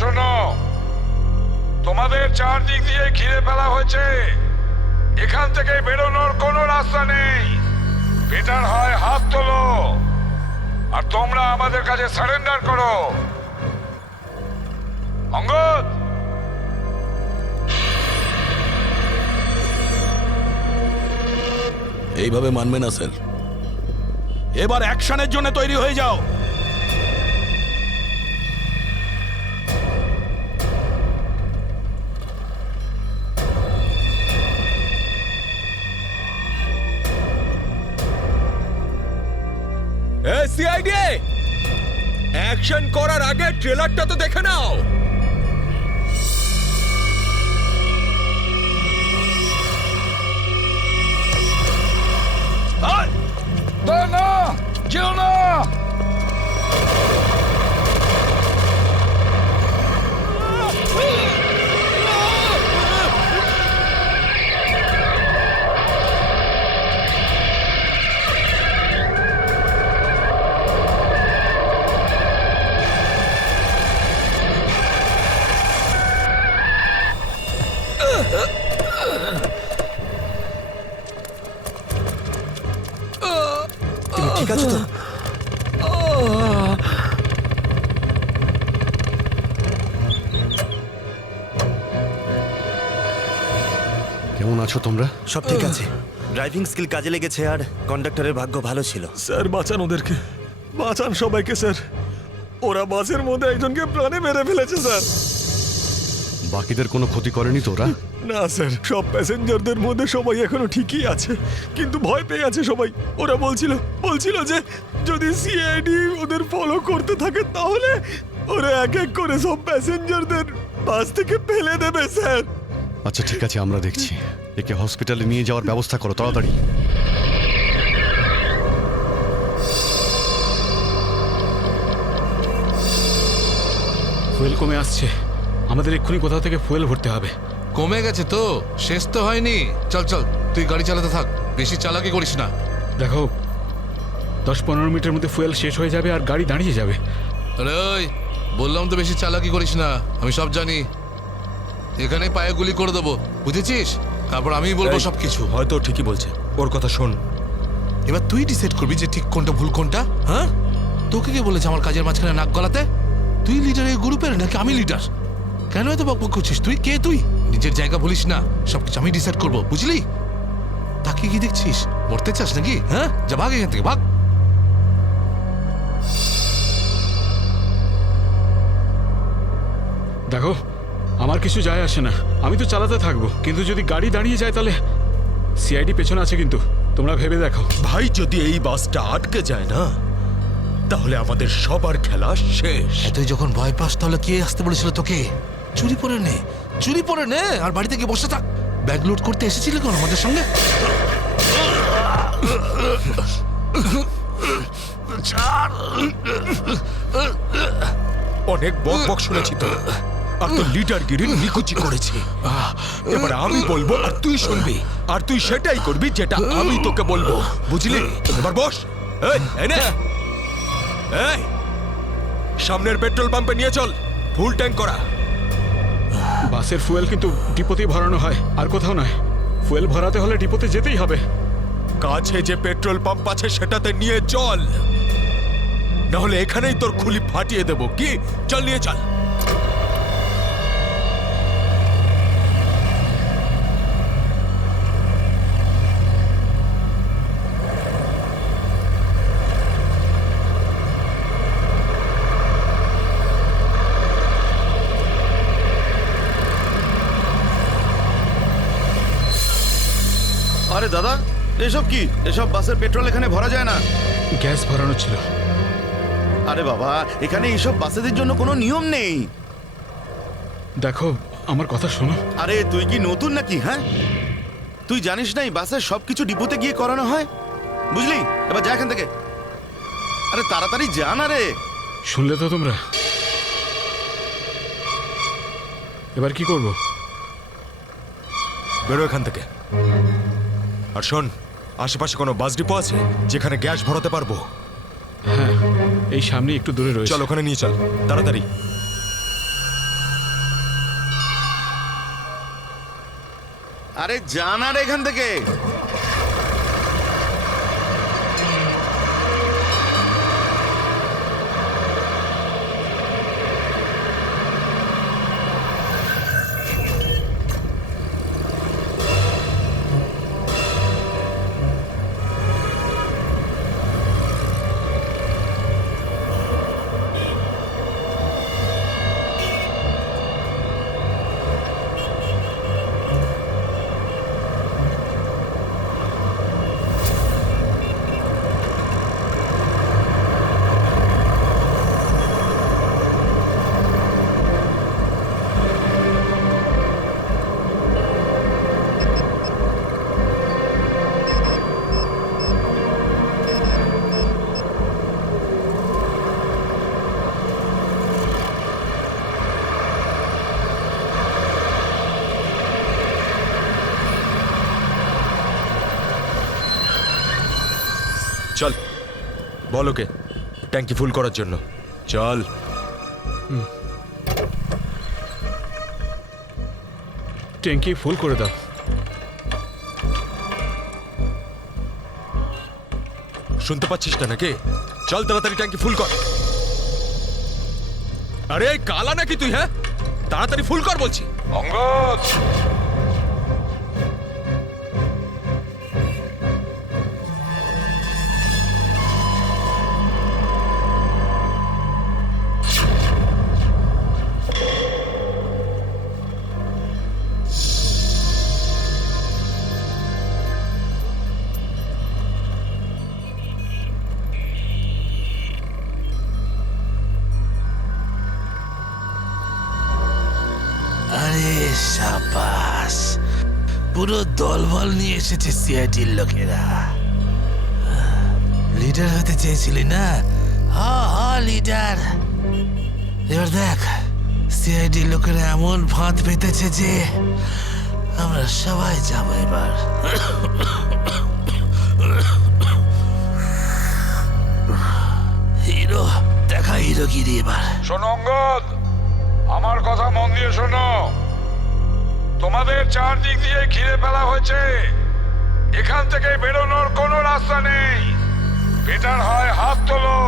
শোনো, তোমাদের চারদিক দিয়ে ঘিরে ফেলা হয়েছে। এখান থেকে বেরোনোর কোনো রাস্তা নেই। বেটার হয় হাত তোলো আর তোমরা আমাদের কাছে সারেন্ডার করো। অঙ্গদ, এইভাবে মানবে না স্যার। এবার অ্যাকশনের জন্য তৈরি হয়ে যাও। সিআইডি, অ্যাকশন করার আগে ট্রেলারটা তো দেখে নাও। না, যেও না। ঠিক আছে তো? কেমন আছো তোমরা? সব ঠিক আছে। ড্রাইভিং স্কিল কাজে লেগেছে আর কন্ডাক্টরের ভাগ্য ভালো ছিল। স্যার বাঁচান ওদেরকে, বাঁচান সবাইকে স্যার। ওরা বাসের মধ্যে একজনকে প্রাণে মেরে ফেলেছে স্যার। বাকিদের কোনো ক্ষতি করেনি তো ওরা? না স্যার, সব প্যাসেঞ্জারদের মধ্যে সবাই এখনো ঠিকই আছে, কিন্তু ভয় পেয়ে আছে সবাই। ওরা বলছিল যে যদি সিআইডি ওদের ফলো করতে থাকে তাহলে ওরা এক এক করে সব প্যাসেঞ্জারদের বাস থেকে ফেলে দেবে স্যার। আচ্ছা ঠিক আছে, আমরা দেখছি। একে হসপিটালে নিয়ে যাওয়ার ব্যবস্থা করো তাড়াতাড়ি। ফুয়েল কমে আসছে, আমাদের এক্ষুনি কোথাও থেকে ফুয়েল ভরতে হবে। কমে গেছে তো, শেষ তো হয়নি। চল চল, তুই গাড়ি চালাতে থাক, বেশি চালাকি করিস না। দেখো 10-15 মিনিটের মধ্যে ফুয়েল শেষ হয়ে যাবে আর গাড়ি দাঁড়িয়ে যাবে। আরে ওই, বললাম তো বেশি চালাকি করিস না, আমি সব জানি। এখানে পায়ে গুলি করে দেবো, বুঝেছিস? তারপর আমি বলবো সবকিছু। হয়তো ঠিকই বলছে, ওর কথা শোন। এবার তুই ডিসাইড করবি যে ঠিক কোনটা ভুল কোনটা। হ্যাঁ, তোকে কে বলেছে আমার কাজের মাঝখানে নাক গলাতে? তুই লিডার এই গ্রুপের নাকি আমি লিডার? কেন এত বকবক করছিস? তুই কে? তুই নিজের জায়গা ভুলিস না, সবকিছু আমি ডিসাইড করবো, বুঝলি? তাকে কি দেখছিস? মরতে চাস নাকি? হ্যাঁ, যা ভাগ এখান থেকে, ভাগ। দেখো আমার কিছু যায় আসে না, আমি তো চালাতে থাকবো, কিন্তু যদি গাড়ি দাঁড়িয়ে যায় তাহলে সিআইডি পেছনে আছে, কিন্তু তোমরা ভেবে দেখো। ভাই, যদি এই বাসটা আটকে যায় না তাহলে আমাদের সবার খেলা শেষ। তুই যখন ভয় পাস তাহলে কে আসতে বলেছিল তোকে? চুরি পরে নে আর বাড়িতে গিয়ে বসে থাক। ব্যাগ লোড করতে এসেছিলি কোন আমাদের সঙ্গে? অনেক বক শুনেছি তো, আর তো লিডারগিরি নিকুচি করেছি। এবার আমি বলবো আর তুই শুনবি, আর তুই সেটাই করবি যেটা আমি তোকে বলবো, বুঝলি? এবার বস। এই, সামনের পেট্রোল পাম্পে নিয়ে চল, ফুল ট্যাঙ্ক করা। বাসের ফুয়েল কিন্তু ডিপোতেই ভরানো হয়, আর কোথাও নয়। ফুয়েল ভরাতে হলে ডিপোতে যেতেই হবে। কাছে যে পেট্রোল পাম্প আছে সেটাতে নিয়ে চল, নাহলে এখানেই তোর খুলি ফাটিয়ে দেবো। কি? চল, নিয়ে চল। আরে দাদা, এসব কি? এসব বাসের পেট্রোল এখানে ভরা যায় না। গ্যাস ভরানো ছিল। আরে বাবা, এখানে এইসব বাসেদের জন্য কোনো নিয়ম নেই। দেখো আমার কথা শোনো। আরে তুই কি নতুন নাকি? হ্যাঁ, তুই জানিস না এই বাসের সবকিছু ডিপোতে গিয়ে করানো হয়, বুঝলি? এবার যা এখান থেকে। আরে তাড়াতাড়ি যা না রে। শুনলে তো তোমরা? এবার কি করব? বেরো এখান থেকে। আর শোন, আশেপাশে কোনো বাস ডিপো আছে যেখানে গ্যাস ভরাতে পারবো? হ্যাঁ, এই সামনে একটু দূরে রয়েছে। চল, ওখানে নিয়ে চল তাড়াতাড়ি। আরে জান আর এখান থেকে। চল বল ওকে ট্যাঙ্কি ফুল করার জন্য। চল। ট্যাঙ্কি ফুল করে দাও। শুনতে পাচ্ছিস না নাকি? চল তাড়াতাড়ি ট্যাঙ্কি ফুল কর। আরে এই কালা নাকি তুই? হ্যাঁ, তাড়াতাড়ি ফুল কর বলছি। অঙ্গদ, আরে সাবাস, পুরো দলবল নিয়ে এসেছে সিআইডির লোকেরা। লিডার হতে চেয়েছিলি না? লিডার। এবার দেখ সিআইডির লোকেরা এমন ফাঁদ পেতেছে যে আমরা সবাই যাবো এবার। হিরো দেখা, হিরোগিরি এবার। শোনো অঙ্গদ, আমার কথা মন দিয়ে শোনো। তোমাদের চারদিক দিয়ে ঘিরে ফেলা হয়েছে, এখান থেকে বেরোনোর কোনো রাস্তা নেই। বেটার হয় হাত তোলো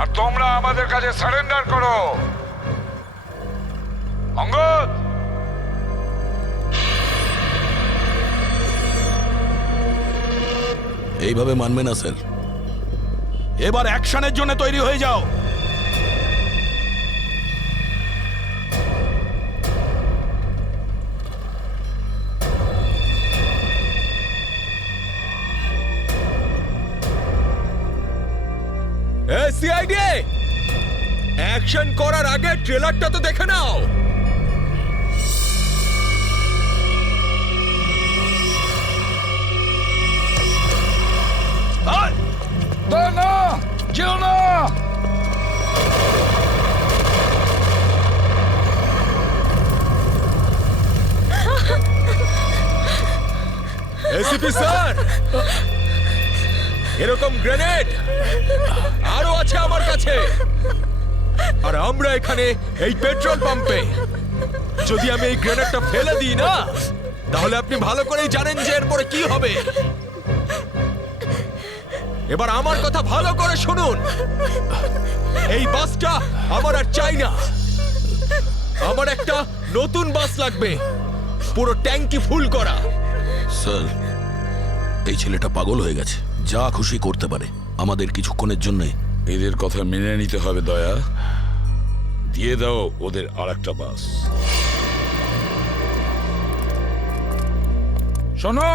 আর তোমরা আমাদের কাছে সারেন্ডার করো। অঙ্গদ, এইভাবে মানবে না স্যার। এবার অ্যাকশনের জন্য তৈরি হয়ে যাও। সিআইডি অ্যাকশন করার আগে ট্রেলারটা তো দেখে নাও। না, যেও না। এসিপি স্যার, এরকম গ্রেনেড আরো আছে আমার কাছে। আর আমরা এখানে এই পেট্রোল পাম্পে যদি আমি এই গ্রেনেডটা ফেলে দিই না, তাহলে আপনি ভালো করেই জানেন যে এরপরে কি হবে। এবার আমার কথা ভালো করে শুনুন। এই বাসটা আমার আর চাই না। আমার একটা নতুন বাস লাগবে, পুরো ট্যাঙ্কি ফুল করা। স্যার, এই ছেলেটা পাগল হয়ে গেছে, যা খুশি করতে পারে। আমাদের কিছুক্ষণের জন্য এদের কথা মেনে নিতে হবে দয়া। দিয়ে দাও ওদের আরেকটা বাস। শোনো,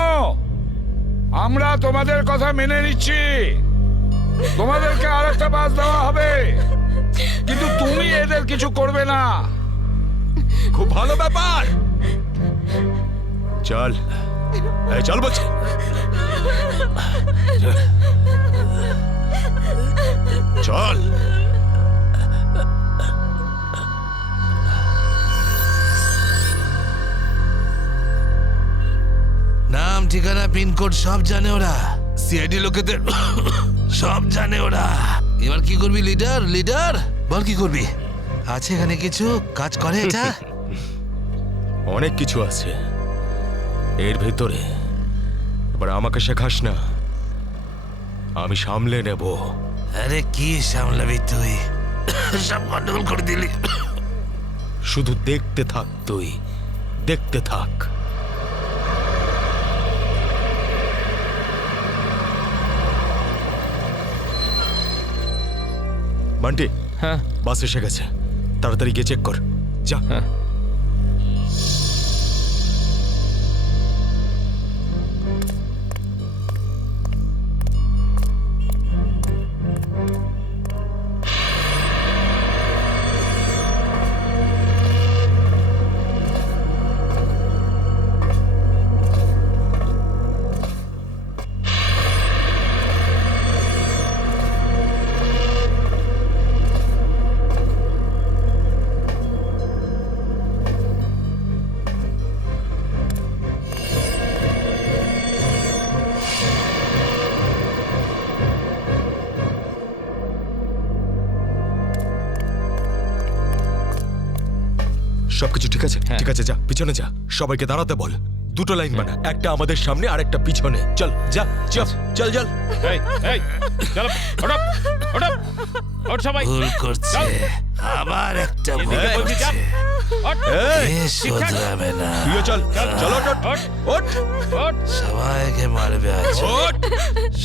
আমরা তোমাদের কথা মেনে নিচ্ছি, তোমাদেরকে আরেকটা বাস দেওয়া হবে, কিন্তু তুমি এদের কিছু করবে না। খুব ভালো ব্যাপার। চল, এই চল বলছি। চল। নাম, ঠিকানা, পিনকোড সব জানে ওরা। সিআইডি লোকেদের সব জানে ওরা। এবার কি করবি লিডার? লিডার বল, কি করবি? আছে এখানে কিছু কাজ করে এটা? অনেক কিছু আছে, এর ভেতরে। এবার আমাকে শেখাস না, আমি সামলে নেব। আরে কি সামলাবি তুই? সব গন্ডগোল করে দিলি। শুধু দেখতে থাক, তুই দেখতে থাক। বান্টি, হ্যাঁ বাস এসে গেছে, তাড়াতাড়ি গিয়ে চেক কর, যা। সবকিছু ঠিক আছে? ঠিক আছে, যা পিছনে যা, সবাইকে দাঁড়াতে বল। দুটো লাইন বানা, একটা আমাদের সামনে আর একটা পিছনে। চল যা, চল চল চল। সবাই ভুল করছে, আবার একটা ভুল করছে। এ শোধরাবে না, তুইও চল, চল ওঠ, ওঠ। সবাইকে মারবে আজ।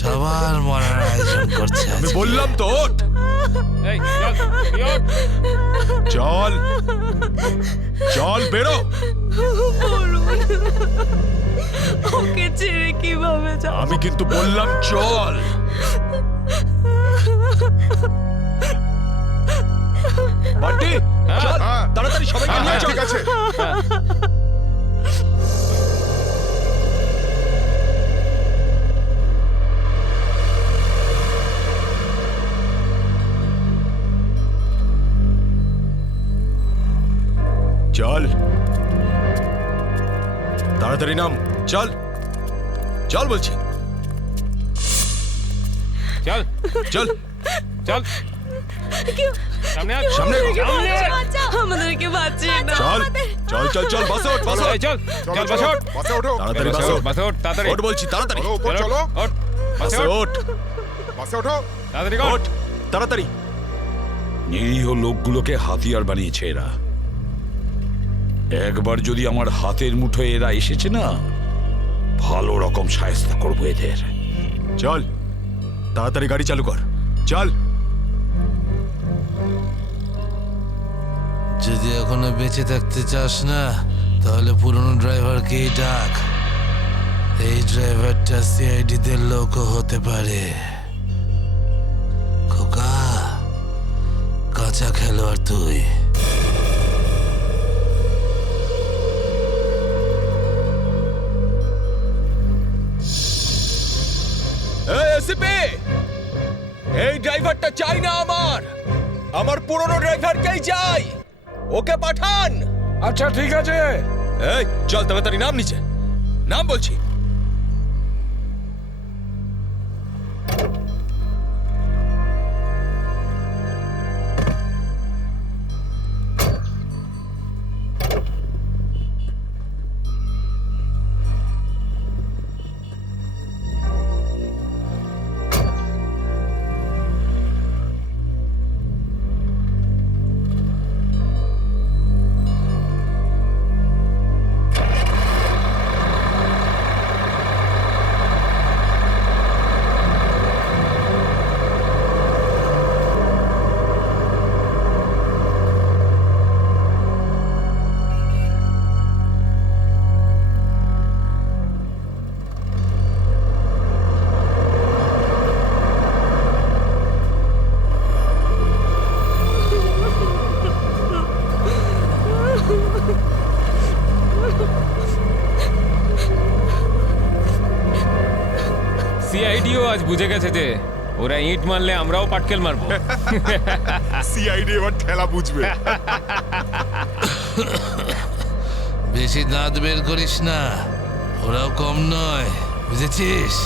সবার মরার আয়োজন করছে আমি আজ। বললাম তো ওঠ। চল চল, বেরো। ওকে ছেড়ে কিভাবে যাব? আমি কিন্তু বললাম চল। বান্টি, চল তাড়াতাড়ি, সবাইকে নিয়ে চল। ঠিক আছে। চল তাড়াতাড়ি নাম, চল চল বলছি, চল চল চল। সামনে সামনে আমাদেরকে বাঁচিয়ে না। চল চল চল চল, বাসে ওঠ, বাসে ওঠ। চল চল বাসে ওঠ, তাড়াতাড়ি বাসে ওঠ, বাসে ওঠ, তাড়াতাড়ি ওঠ বলছি, তাড়াতাড়ি চলো ওঠ, বাসে ওঠ, তাড়াতাড়ি ওঠ তাড়াতাড়ি। নিরীহ লোকগুলোকে হাতিয়ার বানিয়েছে এরা। একবার যদি আমার হাতের মুঠোয় এরা এসেছে না, ভালো রকম শায়েস্তা করবো এদের। চল তাড়াতাড়ি গাড়ি চালু কর, চল। যদি এখনো বেঁচে থাকতে চাস না, তাহলে পুরনো ড্রাইভারকেই ডাক। এই ড্রাইভারটা সিআইডি দের লোকও হতে পারে। খোকা, কাঁচা খেলোয়াড় তুই। এই ড্রাইভারটা চাই না আমার পুরনো ড্রাইভারকেই চাই, ওকে পাঠান। আচ্ছা ঠিক আছে। এই চল তাড়াতাড়ি নাম নিচে, নাম বলছি। সিআইডিও আজ বুঝে গেছে যে ওরা ইট মারলে আমরাও পাটকেল মারবো। সিআইডি এবার ঠেলা বুঝবে। বেশি দাঁত বের করিস না, ওরাও কম নয়, বুঝেছিস?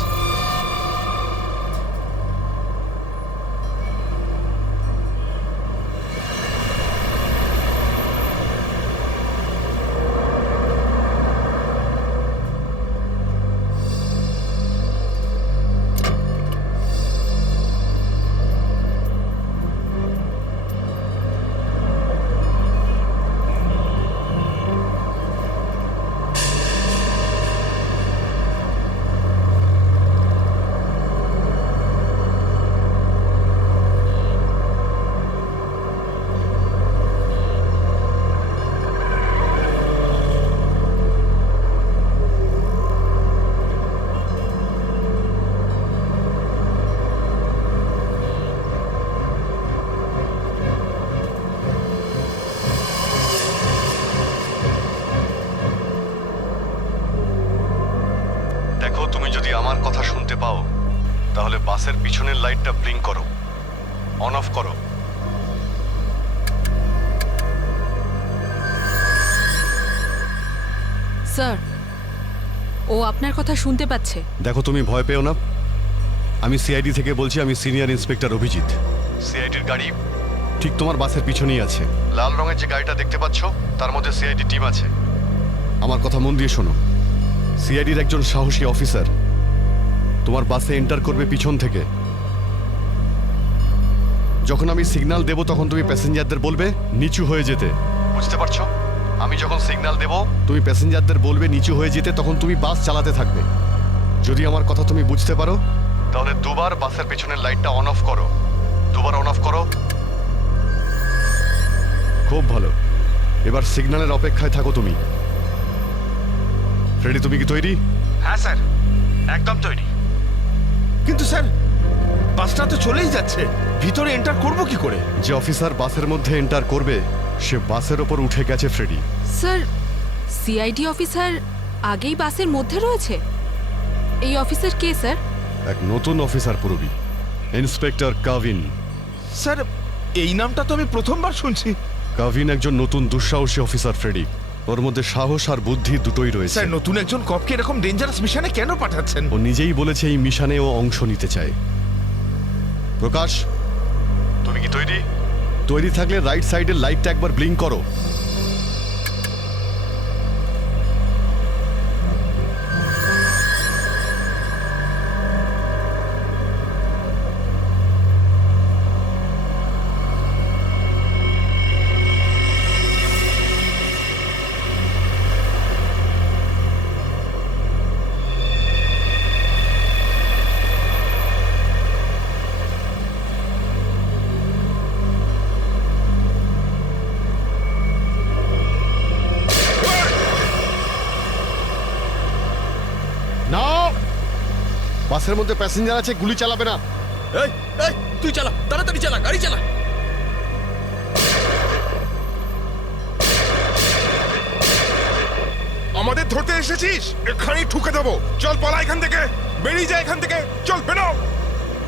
আমার কথা শুনতে পাও তাহলে বাসের পিছনের লাইটটা ব্লিঙ্ক করো, অন অফ করো। স্যার, ও আপনার কথা শুনতে পাচ্ছে। দেখো তুমি ভয় পেও না, আমি সিআইডি থেকে বলছি। আমি সিনিয়র ইন্সপেক্টর অভিজিৎ। সিআইডির গাড়ি ঠিক তোমার বাসের পিছনেই আছে। লাল রঙের যে গাড়িটা দেখতে পাচ্ছ তার মধ্যে সিআইডি টিম আছে। আমার কথা মন দিয়ে শোনো, সিআইডির একজন সাহসী অফিসার তোমার বাসে এন্টার করবে পিছন থেকে। যখন আমি সিগন্যাল দেব তখন তুমি প্যাসেঞ্জারদের বলবে নিচু হয়ে যেতে, বুঝতে পারছো? আমি যখন সিগন্যাল দেব তুমি প্যাসেঞ্জারদের বলবে নিচু হয়ে যেতে, তখন তুমি বাস চালাতে থাকবে। যদি আমার কথা তুমি বুঝতে পারো তাহলে দুবার বাসের পেছনের লাইটটা অন অফ করো, দুবার অন অফ করো। খুব ভালো, এবার সিগন্যালের অপেক্ষায় থাকো তুমি। ফ্রেডি, তুমি কি তৈরি? হ্যাঁ স্যার, একদম তৈরি। কিন্তু স্যার, বাসটা তো চলেই যাচ্ছে, ভিতরে এন্টার করব কি করে? যে অফিসার বাসের মধ্যে এন্টার করবে সে বাসের ওপর উঠে গেছে ফ্রেডি। স্যার, সিআইডি অফিসার আগেই বাসের মধ্যে রয়েছে। এই অফিসার কে স্যার? এক নতুন অফিসার পুরবি, ইন্সপেক্টর কাভিন। স্যার, এই নামটা তো আমি প্রথমবার শুনছি। কাভিন একজন নতুন দুঃসাহসী অফিসার ফ্রেডি। ওর মধ্যে সাহস আর বুদ্ধি দুটোই রয়েছে। স্যার, নতুন একজন কপকে এরকম ডেঞ্জারাস মিশনে কেন পাঠাচ্ছেন? ও নিজেই বলেছে এই মিশনে ও অংশ নিতে চায়। প্রকাশ, তুমি কি তৈরি? তৈরি থাকলে রাইট সাইডের লাইটটা একবার ব্লিঙ্ক করো। বাসের মধ্যে প্যাসেঞ্জার আছে, গুলি চালাবে না। এই এই তুই চালা, তাড়াতাড়ি চালা, গাড়ি চালা। আমাদের ধরতে এসেছিস? এখানেই ঠুকে দেবো। চল পালা এখান থেকে, বেরিয়ে যা এখান থেকে, চল বেরো।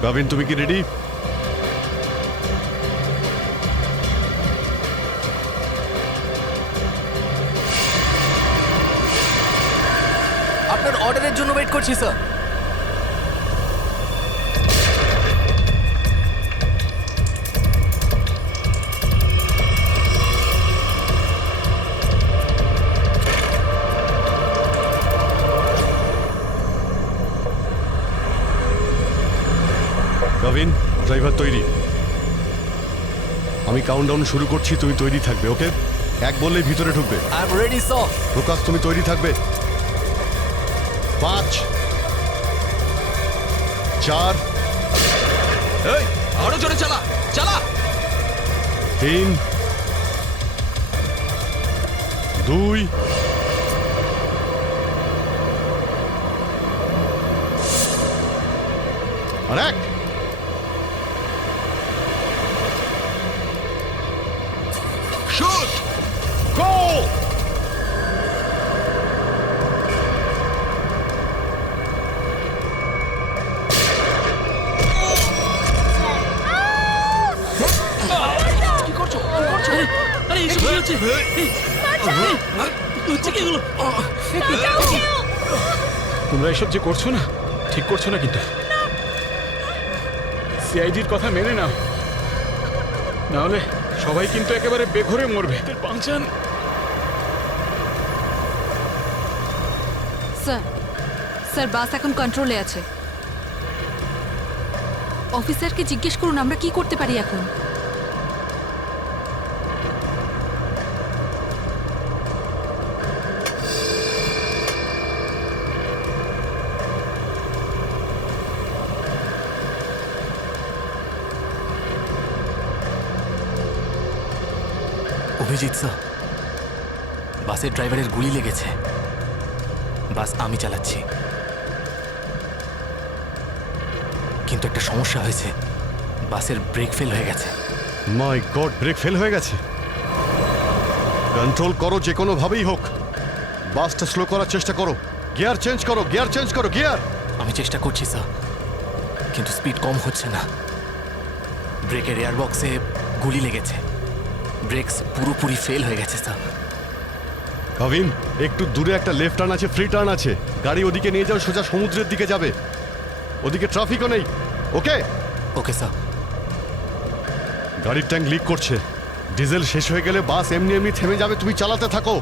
কাভিন, তুমি কি রেডি? আপনার অর্ডারের জন্য ওয়েট করছি স্যার। কাভিন, ড্রাইভার তৈরি। আমি কাউন্টডাউন শুরু করছি, তুমি তৈরি থাকবে। ওকে, এক বললেই ভিতরে ঢুকবে। I am ready sir. Prakash, তুমি তৈরি থাকবে। 5 4 এই আরো জোরে চালা, চালা। 3 2 আর 1। শুট, গো! কি করছো? কি করছো? আরে এসব কি হচ্ছে? হচ্ছে কি এগুলো? তোমরা এসব যে করছো না, ঠিক করছো না কিন্তু। সিআইডির কথা মেনে নাও, নাহলে সবাই কিন্তু একেবারে বেঘরে মরবে। বাঁচান স্যার, স্যার বাস এখন কন্ট্রোলে আছে। অফিসারকে জিজ্ঞেস করুন আমরা কি করতে পারি এখন। অভিজিৎ স্যার, বাসের ড্রাইভারের গুলি লেগেছে। বাস আমি চালাচ্ছি, কিন্তু একটা সমস্যা হয়েছে। বাসের ব্রেক ফেল হয়ে গেছে। মাই গড, ব্রেক ফেল হয়ে গেছে। কন্ট্রোল করো যে কোনো ভাবেই হোক, বাসটা স্লো করার চেষ্টা করো। গিয়ার চেঞ্জ করো, গিয়ার চেঞ্জ করো, গিয়ার। আমি চেষ্টা করছি স্যার, কিন্তু স্পিড কম হচ্ছে না। ব্রেকের এয়ার বক্সে গুলি লেগেছে, ব্রেকস পুরোপুরি ফেল হয়ে গেছে স্যার। কবিন, একটু দূরে একটা লেফট টার্ন আছে, ফ্রি টার্ন আছে। গাড়ি ওদিকে নিয়ে যাও, সোজা সমুদ্রের দিকে যাবে। ওদিকে ট্রাফিকও নেই। ওকে? Okay sir. গাড়ির ট্যাঙ্ক লিক করছে। ডিজেল শেষ হয়ে গেলে বাস এমনি এমনি থেমে যাবে, তুমি চালাতে থাকো।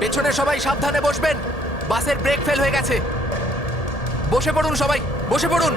পেছনে সবাই সাবধানে বসবেন, বাসের ব্রেক ফেল হয়ে গেছে। বসে পড়ুন সবাই, বসে পড়ুন।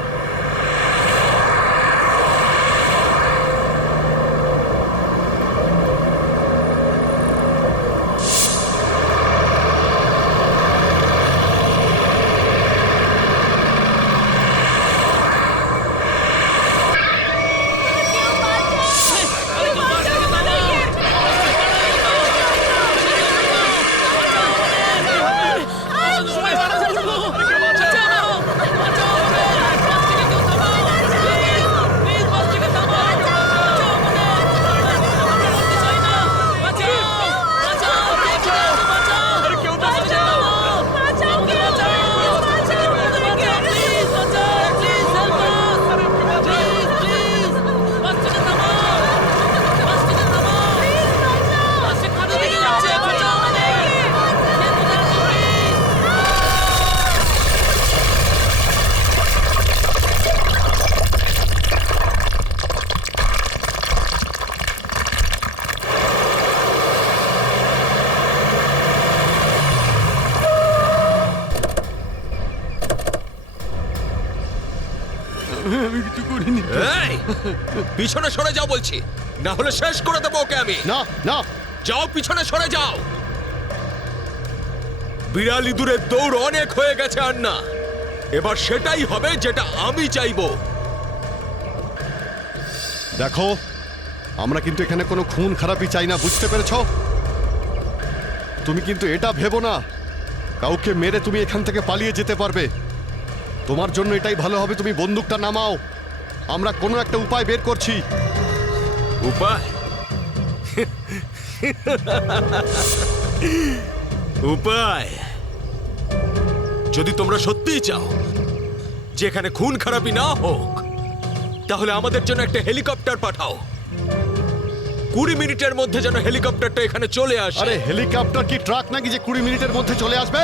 এই, পিছনে সরে যাও বলছি, না হলে শেষ করে দেবো ওকে আমি। না না, যাও, পিছনে সরে যাও। বিড়াল ইঁদুরের দৌড় অনেক হয়ে গেছে আর না, এবার সেটাই হবে যেটা আমি চাইবো। দেখো, আমরা কিন্তু এখানে কোনো খুন খারাপি চাই না, বুঝতে পেরেছো? তুমি কিন্তু এটা ভেবো না কাউকে মেরে তুমি এখান থেকে পালিয়ে যেতে পারবে। তোমার জন্য এটাই ভালো হবে, তুমি বন্দুকটা নামাও। আমরা কোনো একটা উপায় বের করছি। উপায়? উপায়? যদি তোমরা সত্যিই চাও যে এখানে খুন খারাপি না হোক, তাহলে আমাদের জন্য একটা হেলিকপ্টার পাঠাও। 20 মিনিটের মধ্যে যেন হেলিকপ্টারটা এখানে চলে আসে। আরে হেলিকপ্টার কি ট্রাক নাকি যে 20 মিনিটের মধ্যে চলে আসবে?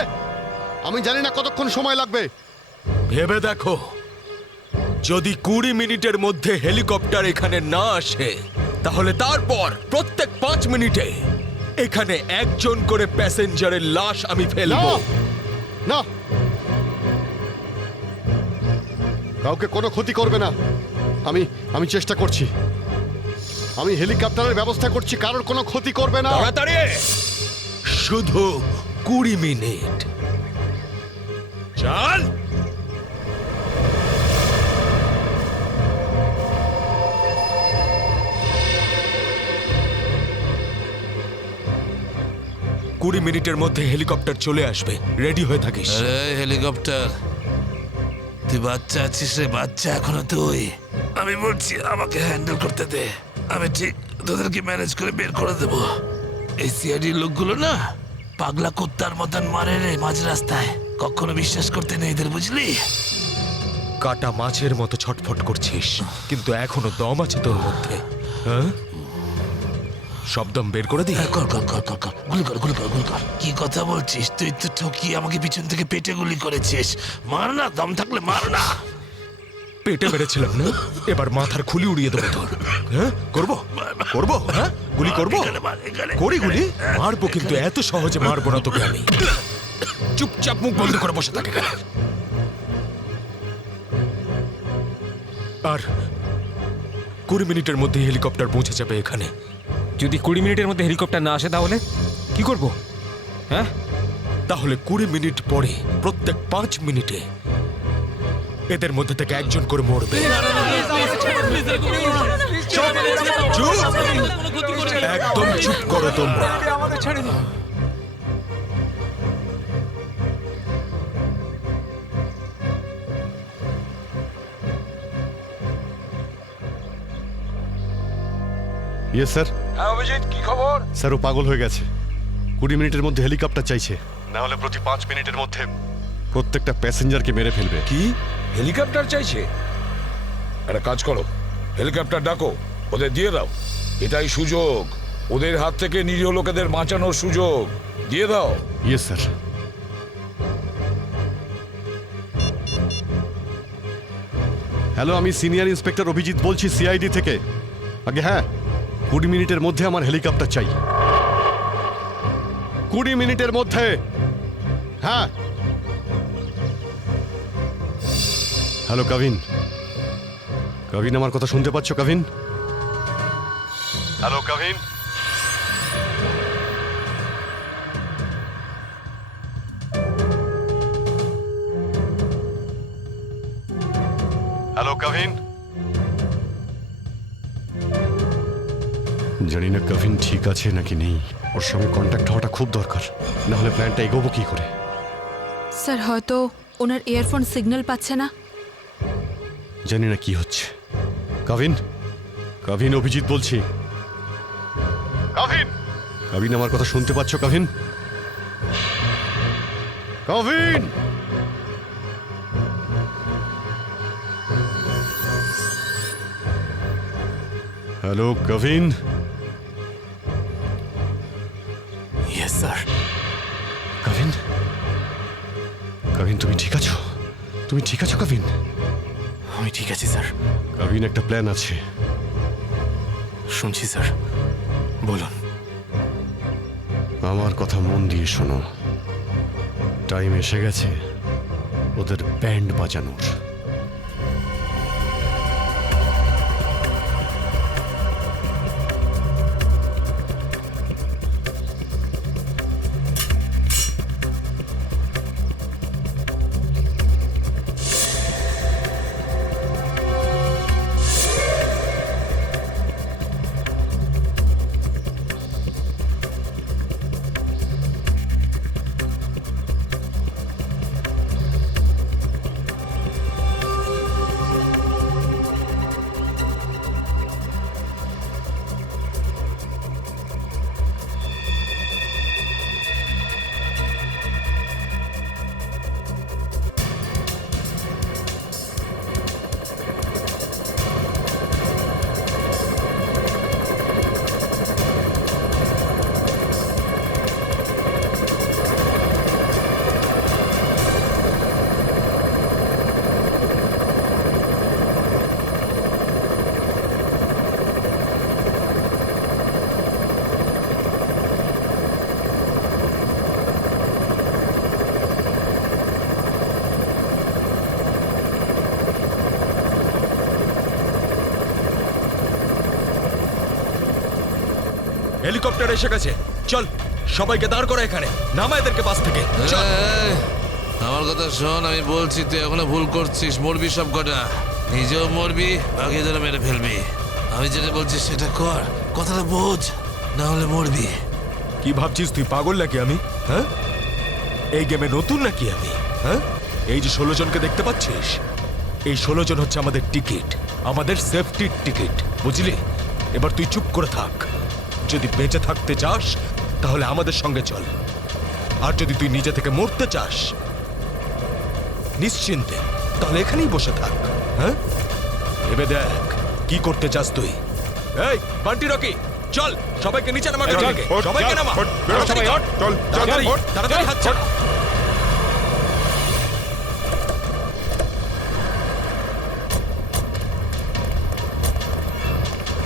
আমি জানি না কতক্ষণ সময় লাগবে। ভেবে দেখো, যদি 20 মিনিটের মধ্যে হেলিকপ্টার এখানে না আসে, তাহলে তারপর প্রত্যেক 5 মিনিটে এখানে একজন করে প্যাসেঞ্জারের লাশ আমি ফেলবো। না, কাউকে কোনো ক্ষতি করবে না। আমি চেষ্টা করছি, আমি হেলিকপ্টারের ব্যবস্থা করছি, কারোর কোনো ক্ষতি করবে না। তাড়াতাড়ি, শুধু 20 মিনিট। চল। কুড়ি মিনিটের মধ্যে হেলিকপ্টার চলে আসবে, রেডি হয়ে থাকিস। হেলিকপ্টার, তুই বাচ্চা আছিস রে, বাচ্চা এখনো তুই। আমি বলছি আমাকে হ্যান্ডেল করতে দে, আমি ঠিক তোদেরকে ম্যানেজ করে বের করে দেব। এই সিআইডির লোকগুলো না পাগলা কুত্তার মতন মারে রে মাঝ রাস্তায়, কখনো বিশ্বাস করতে নেই এদের, বুঝলি? কাটা মাছের মতো ছটফট করছিস, কিন্তু এখনো দম আছে তোর মধ্যে। হ্যাঁ, সব দম বের করে দি। কর কর কর কর কর, গুলি কর গুলি কর গুলি কর। কি কথা বলছিস? তুই তো ঠকিয়ে আমাকে পিছন থেকে পেটে গুলি করেছিস। মার না, দম থাকলে মার না। পেটে মেরেছিলাম না, এবার মাথার খুলি উড়িয়ে দেবো তোর। হ্যাঁ, করবো করবো, হ্যাঁ গুলি করবো, করি গুলি। মারবো, কিন্তু এত সহজে মারবো না তোকে আমি। চুপচাপ মুখ বন্ধ করে বসে থাকে। আর 20 মিনিটের মধ্যে হেলিকপ্টার পৌঁছে যাবে এখানে। যদি 20 মিনিটের মধ্যে হেলিকপ্টার না আসে তাহলে কি করব? হ্যাঁ, তাহলে 20 মিনিট পরে প্রত্যেক 5 মিনিটে এদের মধ্যে থেকে একজন করে মরবে। চুপ! একদম চুপ করো তোমরা। Yes sir. হ্যাঁ অভিজিৎ, কি খবর? স্যার ও পাগল হয়ে গেছে। 20 মিনিটের মধ্যে হেলিকপ্টার চাইছে, না হলে প্রতি 5 মিনিটের মধ্যে প্রত্যেকটা প্যাসেঞ্জারকে মেরে ফেলবে। কি হেলিকপ্টার চাইছে? একটা কাজ করো, হেলিকপ্টার ডাকো, ওদের দিয়ে দাও। এটাই সুযোগ, ওদের হাত থেকে নিরীহ লোকেদের বাঁচানোর সুযোগ। দিয়ে দাও। Yes sir. হ্যালো, আমি সিনিয়র ইন্সপেক্টর অভিজিৎ বলছি সিআইডি থেকে। আগে হ্যাঁ, 20 মিনিটের মধ্যে আমার হেলিকপ্টার চাই। 20 মিনিটের মধ্যে। হ্যাঁ। হ্যালো কাভিন, কাভিন আমার কথা শুনতে পাচ্ছ কাভিন? হ্যালো কাভিন। হ্যালো কাভিন। জানি না কাভিন ঠিক আছে নাকি নেই। ওর সঙ্গে কন্ট্যাক্ট হওয়াটা খুব দরকার, না হলে প্ল্যানটা এগোবো কি করে? স্যার হয়তো ওনার ইয়ারফোন সিগন্যাল পাচ্ছে না। জানি না কি হচ্ছে। কাভিন, কাভিন অভিজিৎ বলছি। কাভিন, কাভিন আমার কথা শুনতে পাচ্ছ Kavin? Kavin. Hello Kavin. Yes sir. Kavin, Kavin তুমি ঠিক আছো? তুমি ঠিক আছো কাভিন? আমি ঠিক আছি স্যার। কাভিন একটা প্ল্যান আছে। শুনছি স্যার, বলুন। আমার কথা মন দিয়ে শোনো। টাইম এসে গেছে ওদের ব্যান্ড বাজানোর। হেলিকপ্টার এসে গেছে, চল সবাইকে দাঁড় করা এখানে। নামা এদেরকে বাস থেকে। চল। আমার কথা শোন, আমি বলছি তুই এখনো ভুল করছিস। মরবি সব কটা, নিজেও মরবি, বাকিদের মেরে ফেলবি। আমি যেটা বলছি সেটা কর, কথাটা বোঝ, না হলে মরবি। কি ভাবছিস তুই পাগল নাকি আমি? হ্যাঁ, এই গেমে নতুন নাকি আমি? হ্যাঁ, এই যে 16 জনকে দেখতে পাচ্ছিস, এই 16 জন হচ্ছে আমাদের টিকিট, আমাদের সেফটির টিকিট, বুঝলি? এবার তুই চুপ করে থাক। যদি বেঁচে থাকতে চাস তাহলে আমাদের সঙ্গে চল, আর যদি তুই নিজে থেকে মরতে চাস নিশ্চিন্তে, তাহলে এখানেই বসে থাক। হ্যাঁ, ভেবে দেখ কি করতে চাস তুই। এই বান্টি রকি, চল সবাইকে নিচে নামা। সবাইকে নামা, তাড়াতাড়ি তাড়াতাড়ি হাত ছাড়।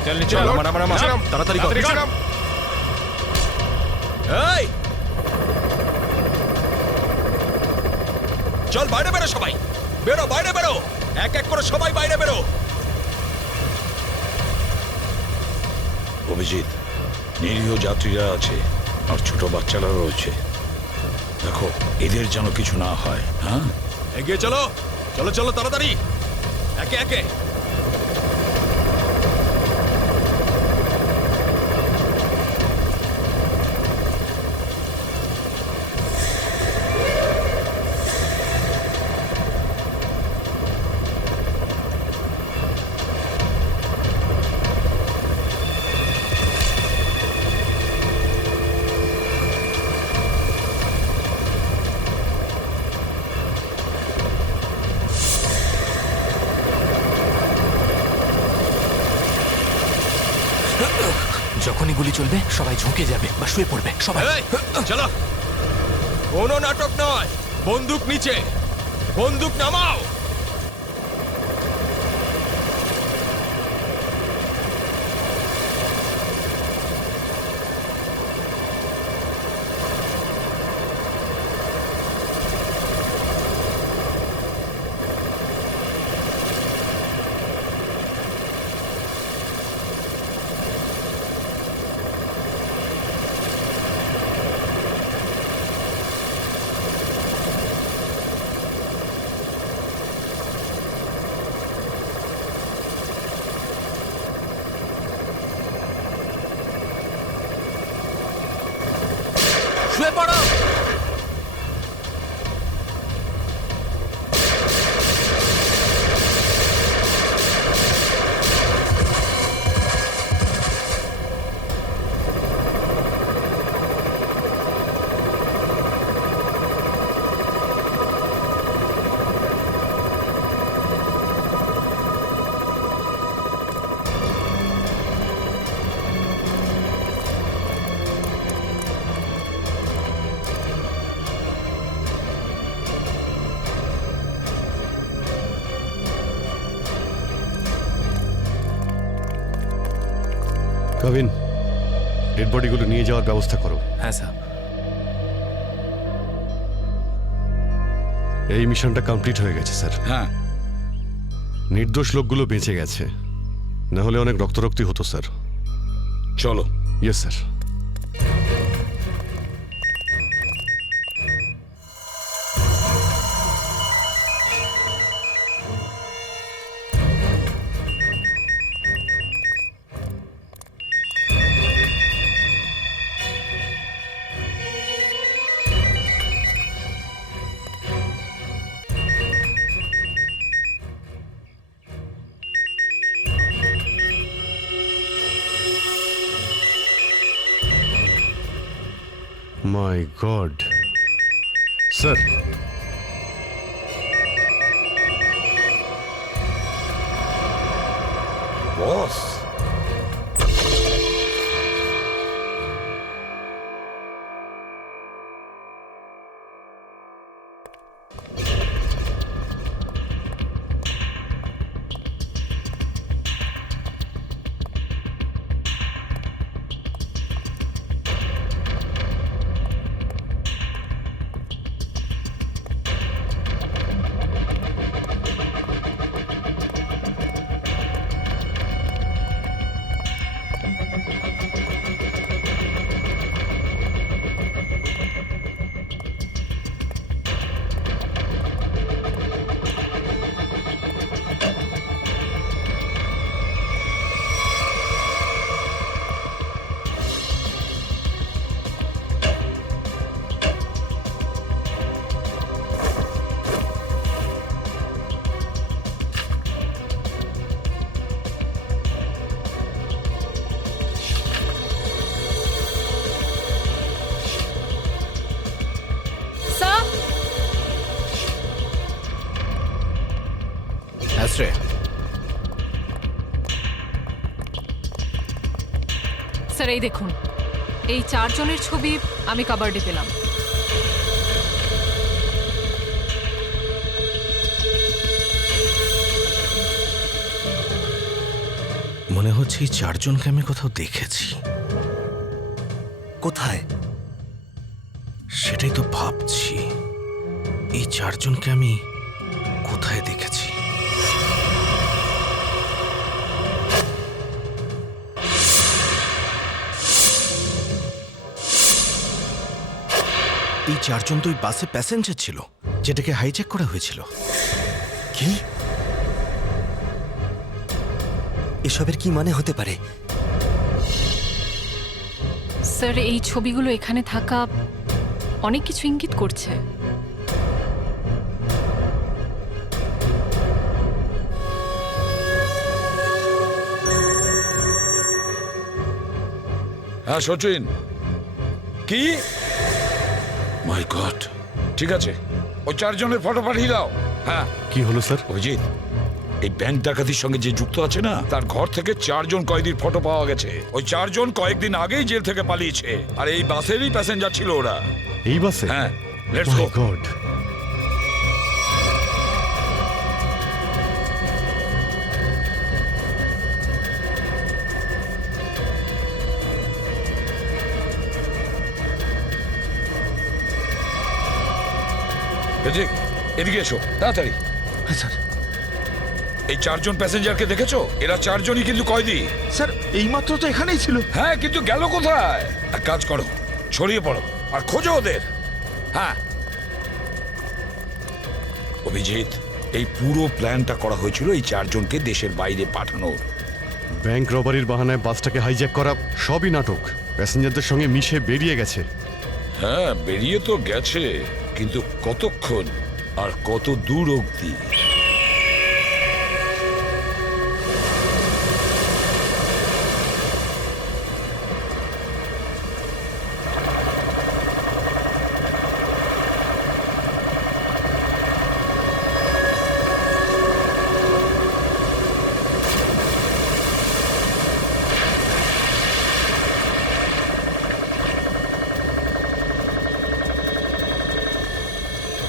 চল নিচে নামা, তাড়াতাড়ি কর। এই চল বাইরে বেরো, সবাই বেরো, বাইরে বেরো, এক এক করে সবাই বাইরে বেরো। অভিজিৎ, নিরীহ যাত্রীরা আছে আর ছোট বাচ্চারা রয়েছে। দেখো এদের যেন কিছু না হয়। হ্যাঁ, এগিয়ে চলো, চলো চলো তাড়াতাড়ি, একে একে। যখনই গুলি চলবে সবাই ঝুঁকে যাবে বা শুয়ে পড়বে সবাই। এই, চলো, কোনো নাটক নয়, বন্দুক নিচে, বন্দুক নামাও। শুয়ে পড়ো। কাবিন, ডেড বডিগুলো নিয়ে যাওয়ার ব্যবস্থা করো। হ্যাঁ স্যার। এই মিশনটা কমপ্লিট হয়ে গেছে স্যার। হ্যাঁ, নির্দোষ লোকগুলো বেঁচে গেছে, না হলে অনেক রক্তারক্তি হতো স্যার। চলো। Yes sir. My god sir, boss, Shreya, sir এই দেখুন, এই 4 জনের ছবি আমি কাবার্ডে পেলাম। মনে হচ্ছে এই 4 জনকে আমি কোথাও দেখেছি। কোথায় সেটাই তো ভাবছি। এই 4 জনকে আমি কোথায় দেখেছি? এই চারজন তো ওই বাসে প্যাসেঞ্জার ছিল যেটাকে হাইজ্যাক করা হয়েছিল। কি এসবের কি মানে হতে পারে? স্যার এই ছবিগুলো এখানে থাকা অনেক কিছু ইঙ্গিত করছে। হ্যাঁ সচিন, কি? মাই গড! ঠিক আছে, ওই চারজনের ফটো পাঠিয়ে দাও। হ্যাঁ কি হলো স্যার? অভিজিৎ, এই ব্যাংক ডাকাতির সঙ্গে যে যুক্ত আছে না, তার ঘর থেকে 4 জন কয়েদির ফটো পাওয়া গেছে। ওই 4 জন কয়েকদিন আগেই জেল থেকে পালিয়েছে, আর এই বাসেরই প্যাসেঞ্জার ছিল ওরা। এই বাসে? হ্যাঁ, লেটস গো। গড! অভিজিৎ, এদিকে এসো তাড়াতাড়ি। হ্যাঁ স্যার। এই 4 জন প্যাসেঞ্জারকে দেখেছো? এরা 4 জনই কিন্তু কয়েদি। স্যার এইমাত্র তো এখানেই ছিল। হ্যাঁ, কিন্তু গেল কোথায়? এক কাজ করো, ছড়িয়ে পড়ো আর খোঁজো ওদের। হ্যাঁ অভিজিৎ, এই পুরো প্ল্যানটা করা হয়েছিল এই 4 জনকে দেশের বাইরে পাঠানোর। ব্যাংক রবারির বাহানায় বাসটাকে হাইজ্যাক করা সবই নাটক। প্যাসেঞ্জারদের সঙ্গে মিশে বেরিয়ে গেছে। হ্যাঁ, বেরিয়ে তো গেছে, কিন্তু কতক্ষণ আর কত দূর অবধি?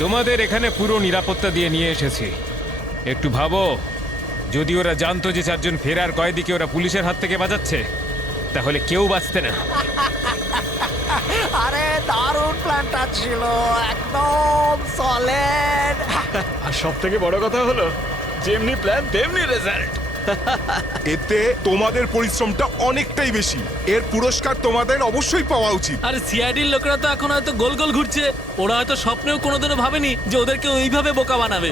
তোমাদের এখানে পুরো নিরাপত্তা দিয়ে নিয়ে এসেছি। একটু ভাবো, যদি ওরা জানতো যে 4 জন ফেরার কয়েদিকে ওরা পুলিশের হাত থেকে বাঁচাচ্ছে, তাহলে কেউ বাঁচতে না। আরে দারুণ প্ল্যানটা ছিল, একদম সলিড। আর সব থেকে বড় কথা হলো, যেমনি প্ল্যান তেমনি রেজাল্ট। এতে তোমাদের পরিশ্রমটা অনেকটাই বেশি। এর পুরস্কার তোমাদের অবশ্যই পাওয়া উচিত। আর সিআইডির লোকেরা তো এখন হয়তো গোল গোল ঘুরছে। ওরা হয়তো স্বপ্নেও কোনোদিনও ভাবেনি যে ওদেরকে ওইভাবে বোকা বানাবে।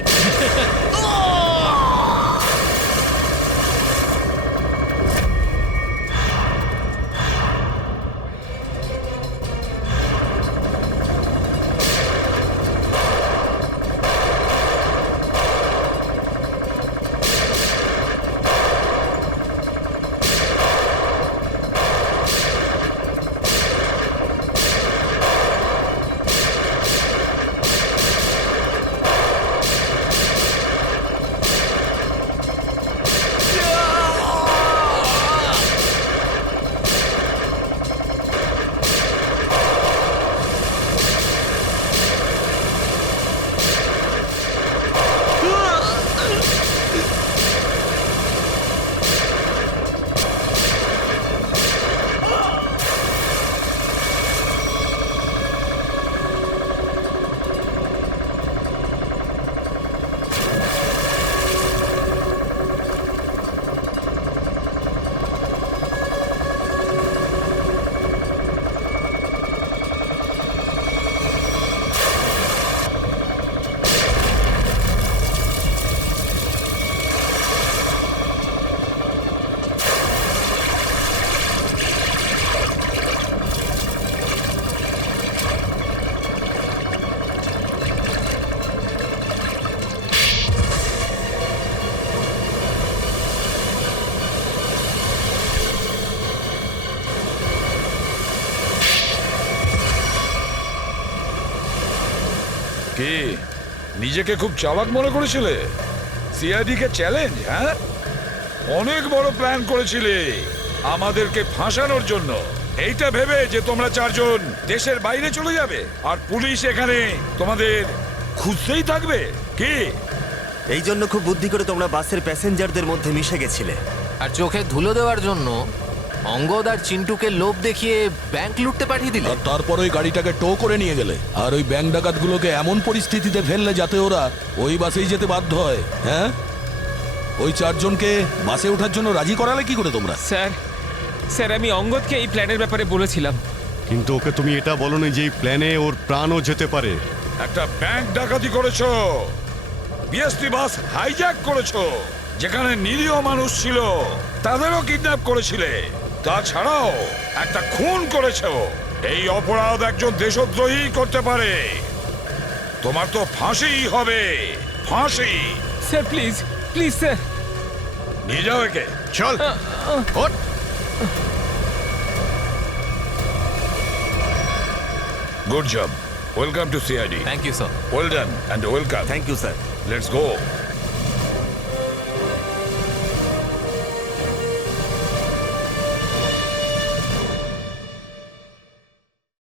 কি নিজেকে খুব চালাক মনে করেছিলে? সিআইডি কে চ্যালেঞ্জ? হ্যাঁ, অনেক বড় প্ল্যান করেছিলে আমাদেরকে ফাঁসানোর জন্য। এইটা ভেবে যে তোমরা 4 জন দেশের বাইরে চলে যাবে আর পুলিশ এখানে তোমাদের খুঁজতেই থাকবে। কি এই জন্য খুব বুদ্ধি করে তোমরা বাসের প্যাসেঞ্জারদের মধ্যে মিশে গেছিলে। আর চোখে ধুলো দেওয়ার জন্য অঙ্গদ আর চিন্টুকে লোভ দেখিয়ে ব্যাংক লুটতে পাঠিয়ে দিলে। আর তারপর ওই গাড়িটাকে টো করে নিয়ে গেলে, আর ওই ব্যাংক ডাকাতগুলোকে এমন পরিস্থিতিতে ফেললে যাতে ওরা ওই বাসেই যেতে বাধ্য হয়। হ্যাঁ, ওই 4 জনকে বাসে ওঠার জন্য রাজি করালে কি করে তোমরা? স্যার, আমি অঙ্গদকে এই প্ল্যানের ব্যাপারে বলেছিলাম, কিন্তু ওকে তুমি এটা বলনি যে এই প্ল্যানে ওর প্রাণও যেতে পারে। একটা ব্যাংক ডাকাতি করেছো, বিএসটি বাস হাইজ্যাক করেছো, যেখানে নিরীহ মানুষ ছিল তাদেরও কিডন্যাপ করেছিলে, তাছাড়াও একটা খুন করেছো। এই অপরাধ একজন দেশদ্রোহী করতে পারে। তোমার তো ফাঁসিই হবে, ফাঁসি। Sir please please sir. নিয়ে যাও একে। চল ওঠ। Good job. Welcome to CID. Thank you sir. Well done and welcome. Thank you sir. Let's go.